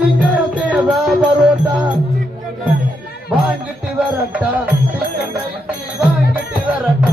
வைங்க தேவ பரோட்டா வாங்கிட்டு வரட்டா வாங்கிட்டு வரட்டா.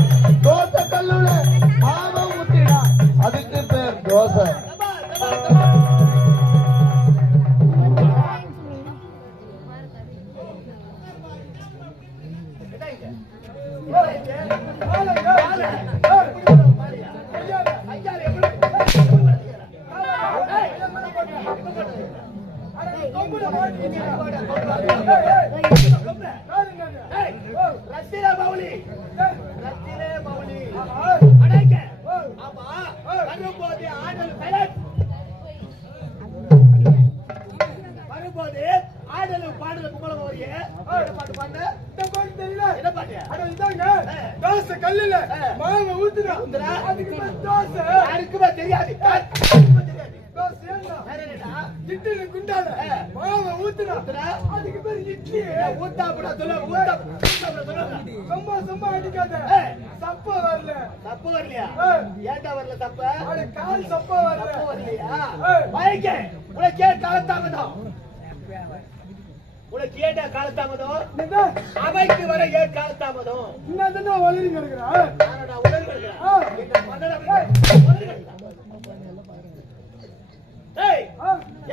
ஆடல் பாடல் கும்பலம் வரைய பாட்டு பாடு என்ன பாட்டு? கல்லுல ஆ. மாவை ஊத்துனா ஊத்துனா? அதுக்கு தோசை. யாருக்குமே தெரியாது. தோசை இட்லி குண்டால. மாவை ஊத்துனா? அதுக்கு பேர் இட்லி. சொல்ல ஊத்தா சும்மா சும்மா அடிக்காத. ஆ. சப்ப வரல. தப்பு வரலையா? ஆ. ஏன்டா வரல தப்பு அவளை கால் சப்ப வரல. வரலையா? உனக்கு ஏன் காலத்தாமதம். உனக்கு ஏன்டா காலத்தாமதம்? அவைக்கு வர ஏன் காலத்தாமதம் உடல் கிடக்குறேன். உடல் கிடக்குறேன்.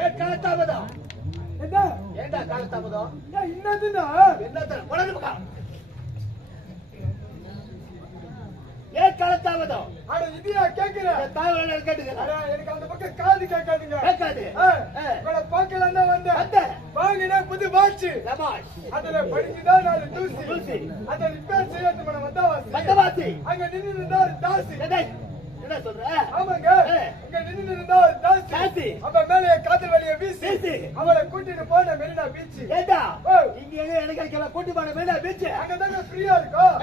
ஏன் காலத்தாமதம் ஏன்டா காலத்தாமதம் என்னதுன்னா? என்ன தர உடனே பக்கம். ஏன் காலத்தாமதம் அட இதையா கேக்குற? இந்த தாவரங்கள் கேட்டுக்கிறேன் அட, எனக்கு அந்த பக்கம் காது கேட்காதுங்க. கேட்காது. உங்களை பார்க்கலாம் தான் வந்தேன். வந்தேன். வாங்கினா புது வாட்ச். சபாஷ். அதுல படிச்சுதான் நாலு தூசி. தூசி. அதை ரிப்பேர் செய்யறது நம்ம வந்தாவாசி. வந்தவாசி. அங்க நின்று இருந்தா ஒரு தாசி. சொல்ற? ஆமாங்க. ஆ. அங்க நின்று இருந்தா தாசி. அப்ப மேல காதல் வழிய வீசி. அவளை கூட்டிட்டு போன மெரினா பீச். ஏண்டா? ஓ. இங்க எங்க எனக்கு கிடைக்கல? கூட்டி போன மேல பீச். அங்கதாங்க ஃப்ரீயா இருக்கும்.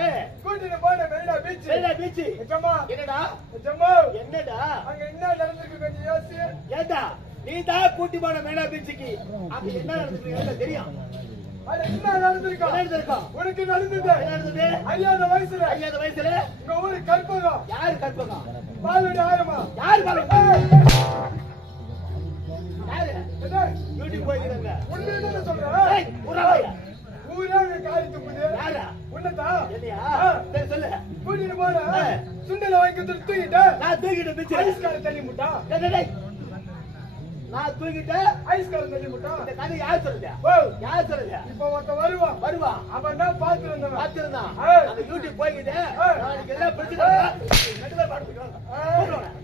கூட்டிட்டு போன மெரினா பீச். மேல பீச். நிஜமா? என்னடா? நிஜமா? என்னடா? அங்க என்ன நடந்திருக்கு கொஞ்சம் யோசி. ஏண்டா? நீ தான் கூட்டி போன மேல பீச்சுக்கு. அப்ப என்ன நடந்துருக்கு தெரியும். அது என்ன நடந்திருக்கா? என்ன நடந்திருக்கும் உனக்கு நடந்தது. நடந்தது? ஐயாத வயசுல. ஐயாத வயசுல? உங்க ஊரு கற்பகம். யாரு கற்பகம்? பாலுடைய ஆயிரமா யாரு என்ன டியூட்டி போயிருக்காங்க உண்மையை சொல்றேன் ஏய் உறவாயா ஊரே அங்க காரி துப்புது? ஆ. சரி சொல்லு. கூட்டிட்டு போன. சுண்டல வாங்கி தூக்கிட்டேன் நான் தூக்கிட்டு தள்ளி முட்டா. நான் தூக்கிட்டு ஐஸ்கார தள்ளி முட்டா. இந்த கதை யார் சொல்லுங்க ஓ. யார் சொல்லுங்க இப்ப ஒருத்த வருவான். வருவான் அவன் தான் பாத்து வந்தவன் பார்த்திருந்தான். ஆ. அந்த யூடியூப் போய்கிட்டு. நாளைக்கு எல்லாம் பிடிச்சிட்டு ரெண்டு பேரும்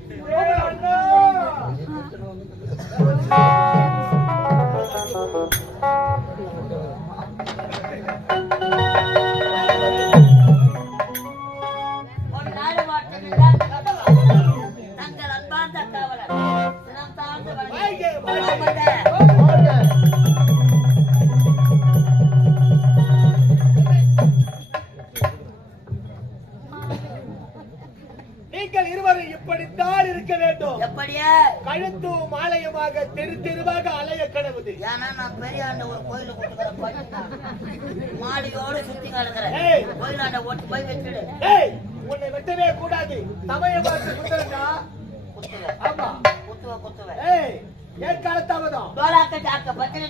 ஏய் உன்னை வெட்டவே கூடாது. சமய பார்த்து குத்துறா குத்துவேன் ஆமா. குத்துவ குத்துவேன் ஏய் ஏன் காலத்தாமதம் டோலாக்க ஜாக்க பத்திரி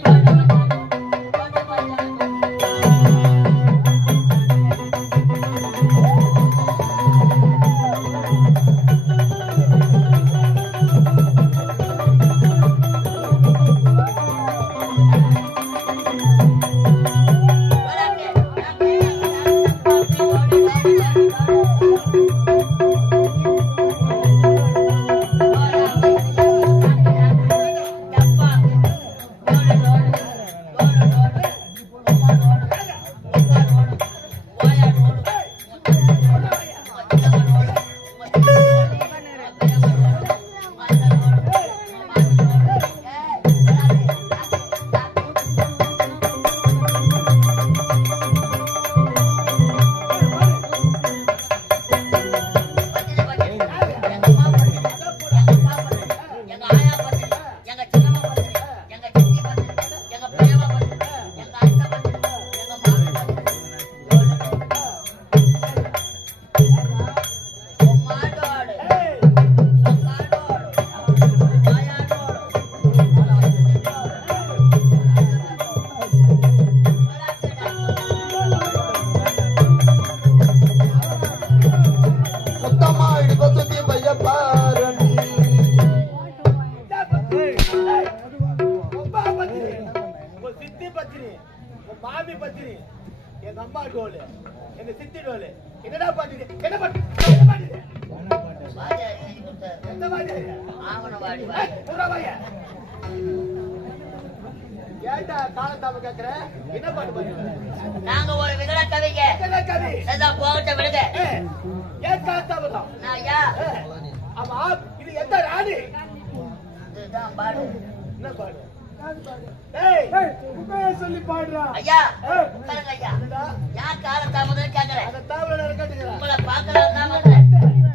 சொல்லி ஐயா ஐயா. ஏன் கால தாமதம் கேக்குறேன் உங்களை வந்தேன்.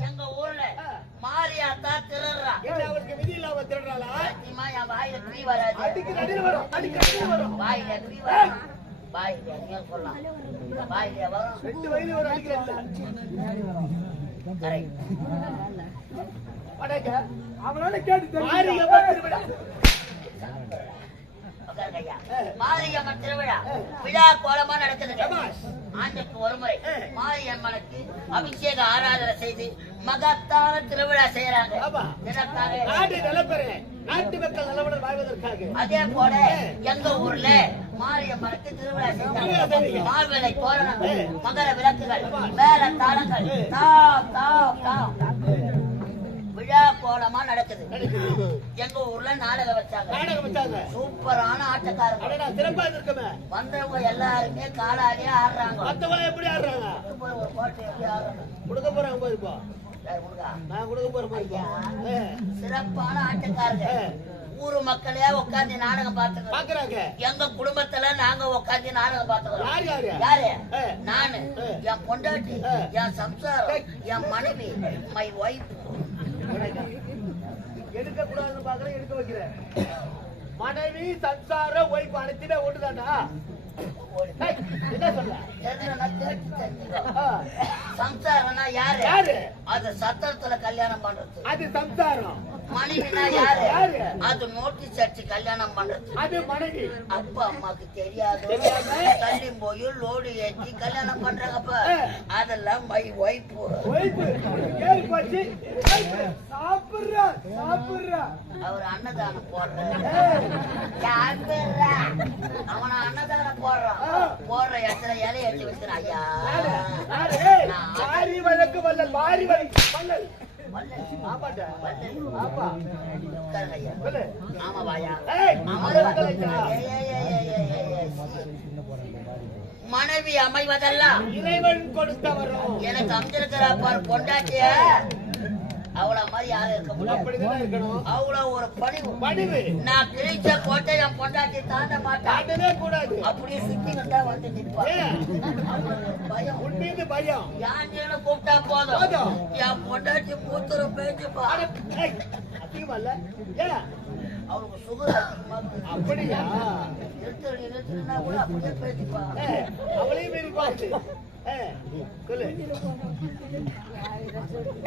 எங்க ஊர்ல மாரியாத்தா திருடுறா அவருக்கு விதி இல்லாம திருடுறாளா சத்தியமா என் வாயில குழி வராது. அடிக்கு வரும் அடிக்கு நடில் வரும் வாயில குழி வராது. வாயில நீங்க சொல்லலாம். வாயில வரும் ரெண்டு வயது வரும் அடிக்கிறேன் கரெக்ட் வணக்க அவனால கேட்டு உட்காருங்க ஐயா மாரியம்மன் திருவிழா. விழா கோலமா நடக்குதுங்க ஆண்டுக்கு ஒரு முறை மாரியம்மனுக்கு அபிஷேக ஆராதனை செய்து மகத்தான திருவிழா செய்யறாங்க. அதே போல எங்க ஊர்ல மாரியம்மனுக்கு திருவிழா செஞ்சாங்க மாவிளை தோரணங்கள் மகர விளக்குகள் மேல தாளங்கள். தாம் தாம் தாம். விழா கோலமா நடக்குது. எங்க ஊர்ல நாடகம் வச்சாங்க. நாடகம் வச்சாங்க. சூப்பரான ஆட்டக்காரங்க. வந்தவங்க எல்லாருமே காலாலேயே ஆடுறாங்க. எப்படி ஆடுறாங்க? ஒரு பாட்டு எப்படி ஆடுறாங்க? கொடுக்க போறாங்க முருகா, நான் கொடுக்க போறேன் சிறப்பான ஆட்டக்காரங்க. ஊரு மக்களே உட்கார்ந்து நாடகம் பார்த்துக்கிறோம் பாக்குறாங்க எங்க குடும்பத்துல நாங்க உட்கார்ந்து நாடகம் பார்த்துக்கிறோம் யார். நானு. என் பொண்டாட்டி. என் சம்சாரம் என் மனைவி மை ஒய்ஃப் எடுக்க கூடாதுன்னு பாக்குறேன் எடுக்க வைக்கிறேன். மனைவி சம்சார ஒய்ஃப் அனைத்துமே ஒண்ணுதானா ஏய், என்ன சொல்ற? ஆ, சம்சாரம்னா யாரு? யாரு? அது சத்திரத்துல கல்யாணம் பண்றது. அது சம்சாரம். மனைவினா யாரு? அது நோட்டீஸ் அடிச்சு கல்யாணம் பண்றது. அப்பா அம்மாக்கு தெரியாது? தள்ளி போய் லோடு ஏற்றி கல்யாணம் பண்றாங்கப்ப. அதெல்லாம் மை ஒய்ஃப் அவர் அன்னதானம் போடுறாரு. அவன அன்னதானம் போடுறான். போடுற இடத்துல இலைய எடுத்து வச்சுக்கிறான். ஐயா. நாடு, ஏய், வாரி வழக்கு வல்லல் மனைவி அமைவதெல்லாம் இறைவன் கொடுத்த வரும் எனக்கு அமைஞ்சிருக்கிற பார் பொண்டாட்டிய அவள மாதிரி யாரும் இருக்க இருக்கணும்? அவ்வளவு ஒரு பணிவு. பணிவு. நான் கிழிச்ச கோட்டை என் பொண்டாட்டி தாண்ட மாட்டான் கூடாது. அப்படியே சுத்திக்கிட்டா வந்து ஒரு பயம். யாஞ்சேன்னு கூப்பிட்டா போதும். என் பொண்டாட்டி அட, ஏய், அதிகமா இல்ல. ஏன்? அவளுக்கு சுகர் அதிகமா இருக்கு. அப்படியா? நிறுத்து நிறுத்துனா கூட அப்படியே பேச்சுப்பா ஏய், அவளையும் சொல்லு.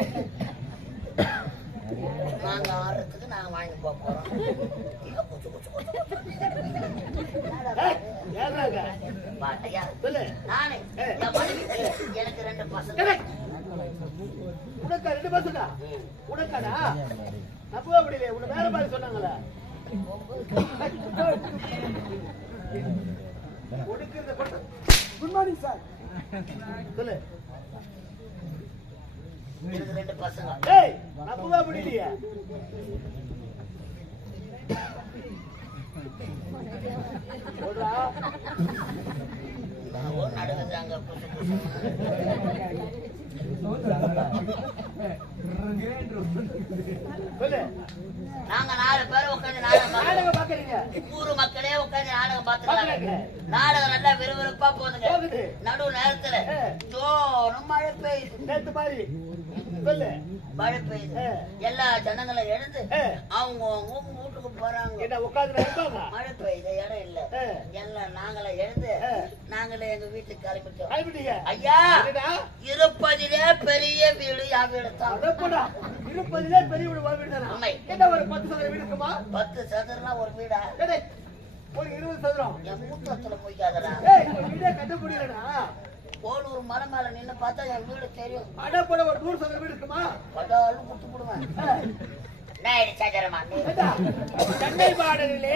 நாங்க ஆடுறதுக்கு நாங்க வாங்கி போக போறோம். நானே எனக்கு ரெண்டு பசங்க. உனக்கா ரெண்டு பசங்க? உனக்காடா? நம்ப அப்படி உன்னை வேற மாதிரி சொன்னாங்களே. கொண்டு குட் மார்னிங் சார் சொல்லு. எனக்கு ரெண்டு பசங்க ஏய் நம்பவே சொல்றா சொல்லு நாங்க நாலு பேர் உட்காந்து நாடகம் பார்க்கறோம். நாடகம் பாக்குறீங்க ஊரு மக்களே உட்காந்து நாடகம் பாத்துக்கிறாங்க. நாடகம் நல்லா விறுவிறுப்பா போகுதுங்க போகுது. நடு நேரத்துல ஏ. ஜோரும் மழை பெய்யுது நேத்து மாதிரி சொல்லு மழை பெய்யுது. எல்லா ஜனங்களும் எழுந்து. அவங்க வீட்டுக்கு போறாங்க மழை பெய்யுது இடம் இல்ல. எல்லாம் நாங்களே எழுந்து. நாங்களே எங்க வீட்டுக்கு கிளம்பிட்டோம் ஐயா? இருப்பதிலே பெரிய வீடு யா வீடு தான் இருப்பதிலே பெரிய வீடு. என்ன ஒரு பத்து சதுர வீடு இருக்குமா பத்து சதுரம்னா ஒரு வீடா ஒரு இருபது சதுரம். என் போய்க்காதடா ஏய், ஒரு வீடே கட்ட முடியலடா கோலூர் மலை மேல நின்னு பார்த்தா என் வீடு தெரியும். அடப்பட ஒரு நூறு சதுர வீடு இருக்குமா? பட்டாலும் குத்து போடுவேன். சென்னை மாடலிலே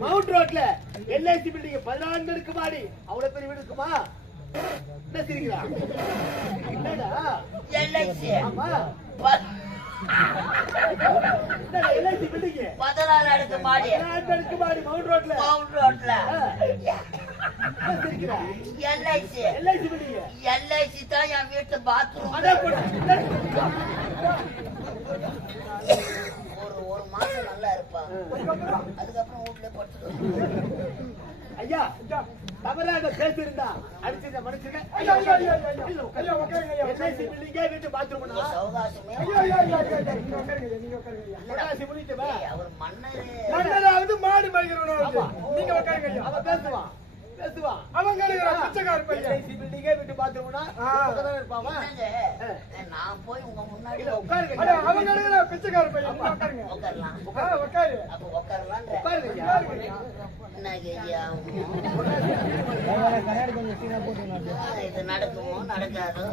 மவுண்ட் ரோட்ல எல்ஐசி பில்டிங் பதினான்கு இருக்கு மாடி. அவ்வளவு பெரிய வீடு இருக்குமா? என்ன சிரிக்கிறா? என்னடா? எல்ஐசி. ஆமா. எல்ஐசி அடுக்கு மாடி மாடி மவுண்ட் ரோட்ல மவுண்ட் ரோட்ல எல்ஐசி எல்ஐசி எல்ஐசி தான் என் வீட்டு பாத்ரூம் ஒரு ஒரு மாசம் நல்லா இருப்பான் அதுக்கப்புறம் வீட்டுல படுத்துருவான் ஐயா தவறாக பேசியிருந்தா அடிச்சிருந்த மனுஷங்க பில்டிங்கே வீட்டு பாத்ரூம் மன்னராவது மாடு மகிழ்ச்சி நீங்க உட்காருங்க அவன் பேசுவான். பேசுவான் அவன் கிடைக்கிறான், பிச்சைக்கார பையன். எல்ஐசி பில்டிங்கே வீட்டு. பக்கத்துல நான் போய் உங்க முன்னாடி உட்காருங்க. அட, அவன் கிடைக்கிறான், பிச்சைக்கார பையன். உட்காருங்க. உட்காரலாம். ஆ, உட்காரு. அப்ப உட்காரலான்ற. உட்காருங்க. இது நடக்குமோ நடக்காதோ?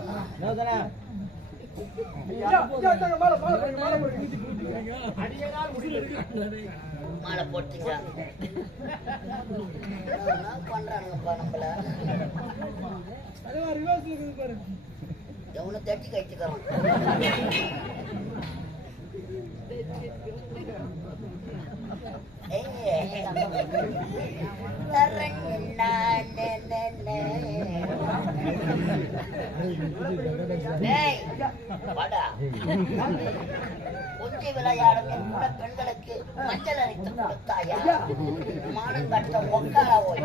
மாலை போட்டுங்க. பண்றாங்கப்பா நம்மள எவனை தட்டி கழிச்சுக்கிறோம் ஏய் குச்சி விளையாடத்தில் கூட பெண்களுக்கு மஞ்சள் அரைத்து கொடுத்தாயா? மானம் கட்ட ஒக்காரா போய்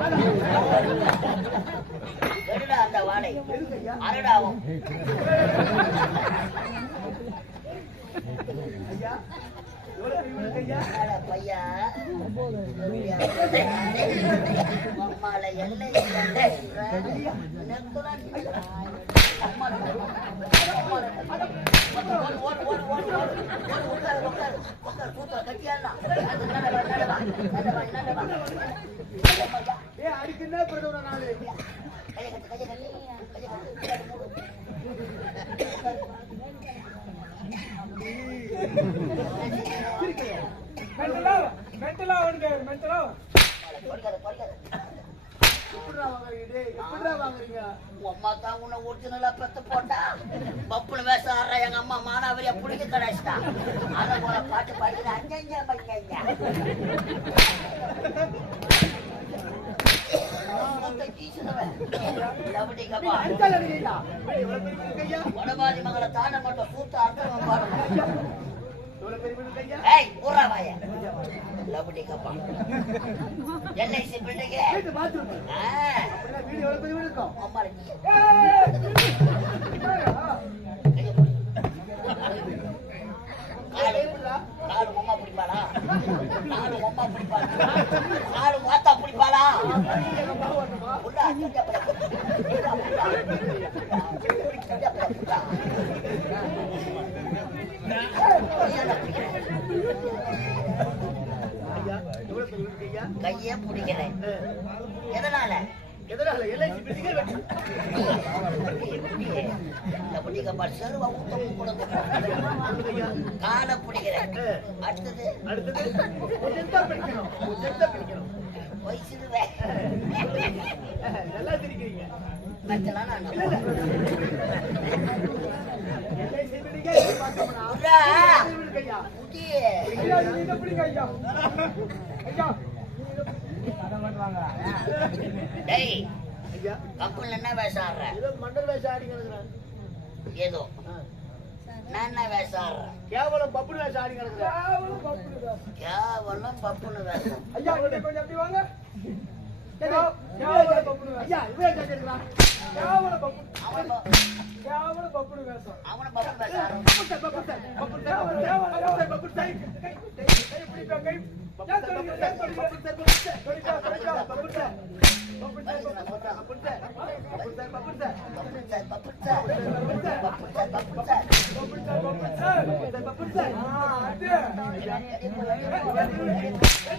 அந்த வாடை. அருடாவும் பையா. அம்மால எல்லை அடிக்குன்னா பிரதமர் மென்டலா, மென்டலா அவனுக்கு, மென்டலா. எப்படிடா வாங்குறீங்க? டேய்? எப்படிடா வாங்குறீங்க? அம்மா தான் உன்னை ஒரிஜினலா பெத்து போட்டா. பப்புனு வேஷம் ஆடுறா எங்க அம்மா மானாவரியா புடிக்க கடாச்சிட்டா அத போல பாட்டு பாடுறது அஞ்சஞ்சா ஐயா வடபாதி மகளை தாண்ட மட்டும் சூத்த அர்த்தம் பாடணும். ஏய் ஊரா வாய. லபடி கப்பா எல்ஐசி பில்டிங் வீட்டு பாத்ரூம் அப்படின்னா வீடு எவ்வளவு பெரிய வீடு இருக்கும் அம்மா ஏய், கையை பிடி. காடு எப்படிடா? காடு அம்மா பிடிப்பாளா? காடு அம்மா பிடிப்பாளா? காடு மாத்தா பிடிப்பாளா? எங்க அம்மா வரணுமா? உள்ளா சண்டை கையே பிடிக்கிறேன் எதனால? எதனால? எல்ஐசி பிடிக்க வேண்டும் காலை பிடிக்கிறேன் அடுத்தது? அடுத்தது பிடிக்கணும். பிடிக்கணும். வயசுடுவேன் நல்லா நான் கப்பல் என்ன வேஷம் ஆடுற மன்னர் வேஷம் ஏதோ. நான் என்ன வேஷம் கேவலம் பப்புனு வேஷம் கேவலம் பப்புனு வேஷம்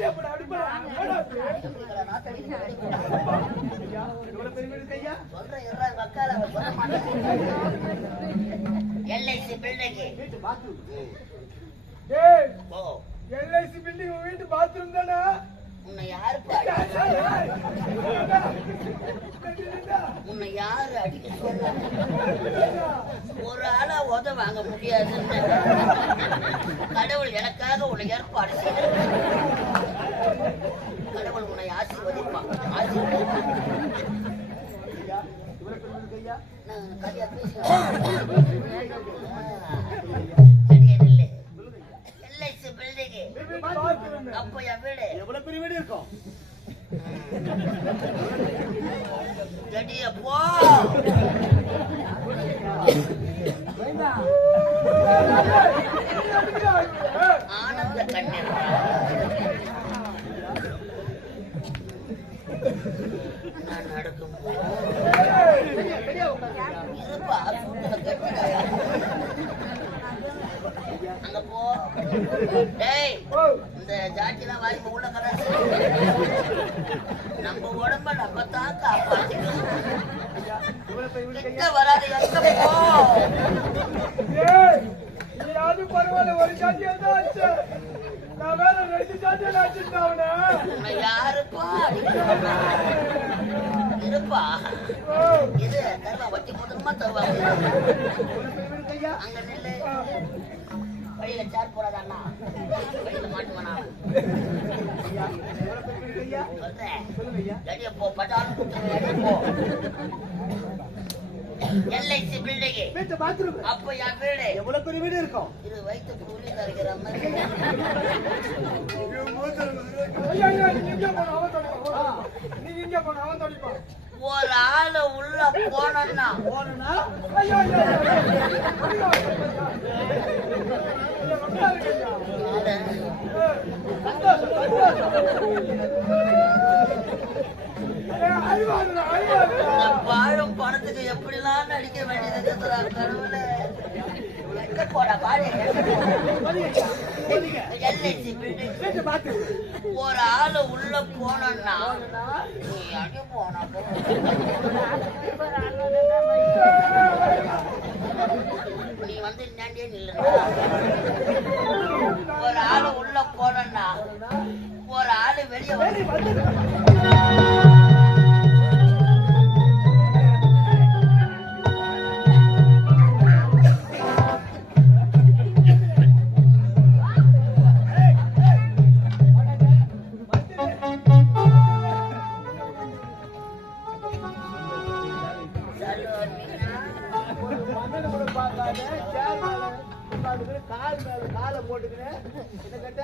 அடிப்படை அடிப்படை எல்ஐசி பில்டிங் வீட்டு பாத்ரூம் தானே உன்னை யாரு உன்னை யாரு அடிக்க சொல்ல ஒரு ஆளா உத வாங்க முடியாதுன்னு கடவுள் எனக்காக உன்னை ஏற்பாடு செய்தார் கடவுள் உன்னை ஆசீர்வதிப்பான் ஆசீர்வதிப்பான் அப்ப என் வீடு எவ்வளவு பெரிய வீடு இருக்கும் போ ஆனந்த கண்ணீர் நான் நடக்கும் இருப்பா சூட்டுல கட்டிடாயா அங்க போ டேய் இந்த ஜாட்டிலாம் வாரி உள்ள நம்ம உடம்ப நம்ம தான் வராது எங்க போ. ஏய், நீயாவது பரவாயில்ல, ஒரு சாத்தியா தான் ஆச்சு. நான் வேற ரெண்டு சாத்தியா அடிச்சிட்டேன் அவனை. உன்னை யாருப்பா? இருப்பா. இது தருவா வட்டி மொத்தமா தருவாங்க அங்க நில்லு. வழியில சேர் வழியில மாட்டுவானா போ பட்டாலும் போ. எல்ஐசி பில்டிங் வீட்டு பாத்ரூம் அப்ப என் வீடு. எவ்வளவு பெரிய வீடு இருக்கும்? இது வயிற்று தருகிற மாதிரி. நீங்க இங்கே அவன் தொடைப்பான். நீங்க இங்கே போங்க, அவன் தொடைப்பான். ஒரு ஆளு உள்ள போனோம்னா போனா பாழும் படத்துக்கு பணத்துக்கு எப்படிலாம் நடிக்க வேண்டியது இருக்குதுடா, கடவுளே? எங்க போடா எல்ஐசி ஒரு ஆளு உள்ள போனோம்னா நீ அடி போனா நீ வந்து இன்னாண்டே நில்லு ஒரு ஆளு உள்ள போனோம்னா ஒரு ஆளு வெளியே வந்து உட்கார்ந்துக்கிட்டு, கால் மேல காலை போட்டுக்கின்னு, என்ன கேட்ட?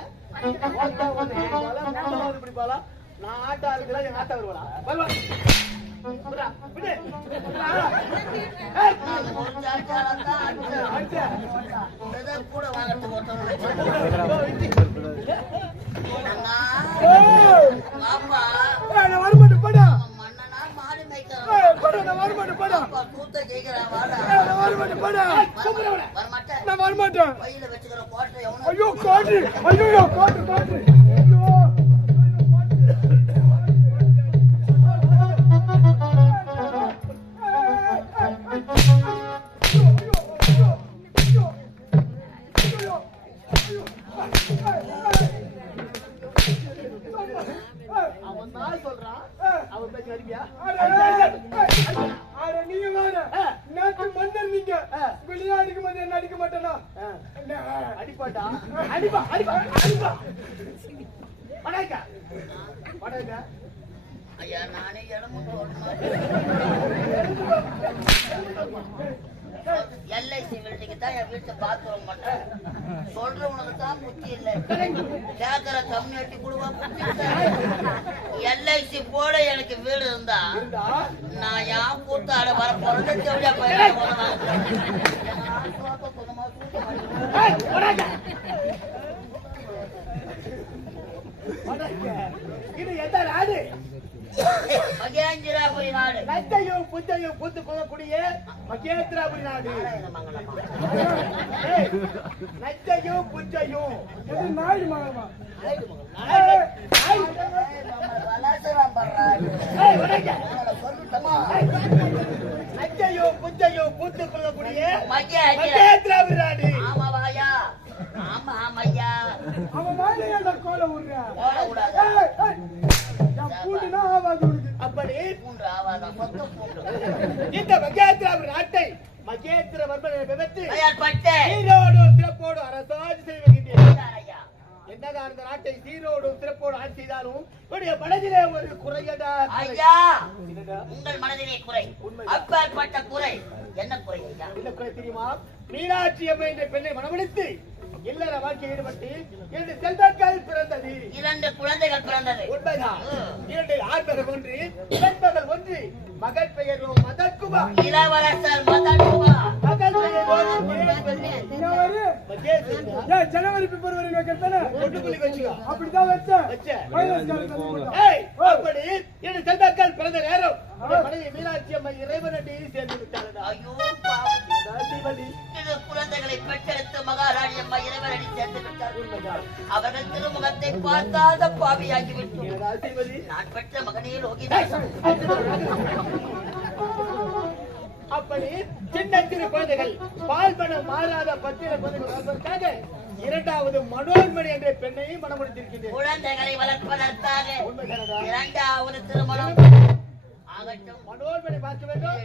ஓட்டா ஓட்டு. இதெல்லாம் மூணாவது இப்படி போலாம். நான் ஆட்டா இருக்கலாம் எங்க ஆட்டா வருவாளா வருவா விட்றா, விடு. நான் வரமாட்டேன், போடா. கூத்த கேக்குறான், வாடா. நான் வரமாட்டேன், போடா. வரமாட்டேன். நான் வரமாட்டேன். வச்சுக்கிற கோட்டை ஐயோ காற்று ஐயோ கேட்கற கம்யூனிட்டி குழுவா எல்ஐசி போட எனக்கு வீடு இருந்தா நான் ஏன் கூத்தாட வர பிறந்த தேவையா இது எந்த நாடு? மகேந்திராபுரி நாடு நத்தையும் புத்தையும் புத்து கொள்ளக்கூடிய மகேந்திராபுரி நாடு நத்தையும் புத்தையும். இது நாய் மகமா நத்தையும் புத்தையும் புத்து கொள்ளக்கூடிய மகேந்திரா. மகேந்திராபுரி நாடு ஆமா வாயா. ஆமா ஆமையா. அவன் வாய் அதை ஏன்டா பூண்டுனா ஆவாது உனக்கு. அப்படி பூண்டு ஆவாதான் சொந்த பூண்டு. இந்த மகேந்திராவின் நாட்டை மகேந்திரவர்மனை விபத்து தயார் பட்டு சீரோடு சிறப்போடு அரசாட்சி செய்கின்றேன் ஐயா என்னதான் அந்த நாட்டை சீரோடு சிறப்போடு ஆட்சி செய்தாலும் மனதிலே ஒரு குறையடா ஐயா? உங்கள் மனதிலே குறை. அப்பேற்பட்ட குறை. என்ன குறை ஐயா? என்ன குறை தெரியுமா? மீனாட்சி அம்மை என்ற பெண்ணை மனமடித்து இல்லற வாழ்க்கையில் ஈடுபட்டு இரண்டு செல்வங்கள் பிறந்தது. இரண்டு குழந்தைகள் பிறந்தது. உண்மைதான் இரண்டு ஆண்மகள் ஒன்று பெண்மகள் ஒன்று. மகள் பெயரோ மதக்குமா இளவரசர் மதன்குமா மகள் பெயரோ. ஜனவரி பிப்ரவரி அப்படிதான் அப்படி இரண்டு செல்வங்கள் பிறந்த நேரம். மீனாட்சி அம்மை இறைவனடி சேர்ந்து. ராசிபதி. இது குழந்தைகளை பெற்றெடுத்து மகாராணி அம்மா இறைவனடி சேர்ந்து விட்டார். அவர்கள் திருமுகத்தை பார்க்காத பாவியாகி விட்டோம். நான் பெற்ற மகனே லோகிதாசன் அப்படி சின்ன சிறு குழந்தைகள் பால்மனம் மாறாத பத்திர குழந்தைகள் வளர்ப்பதற்காக இரண்டாவது மனோன்மணி என்ற பெண்ணையும் மனமுடித்திருக்கின்றேன். குழந்தைகளை வளர்ப்பதற்காக? இரண்டாவது திருமணம். ஆகட்டும். மனோன்மணி பார்க்க வேண்டும்.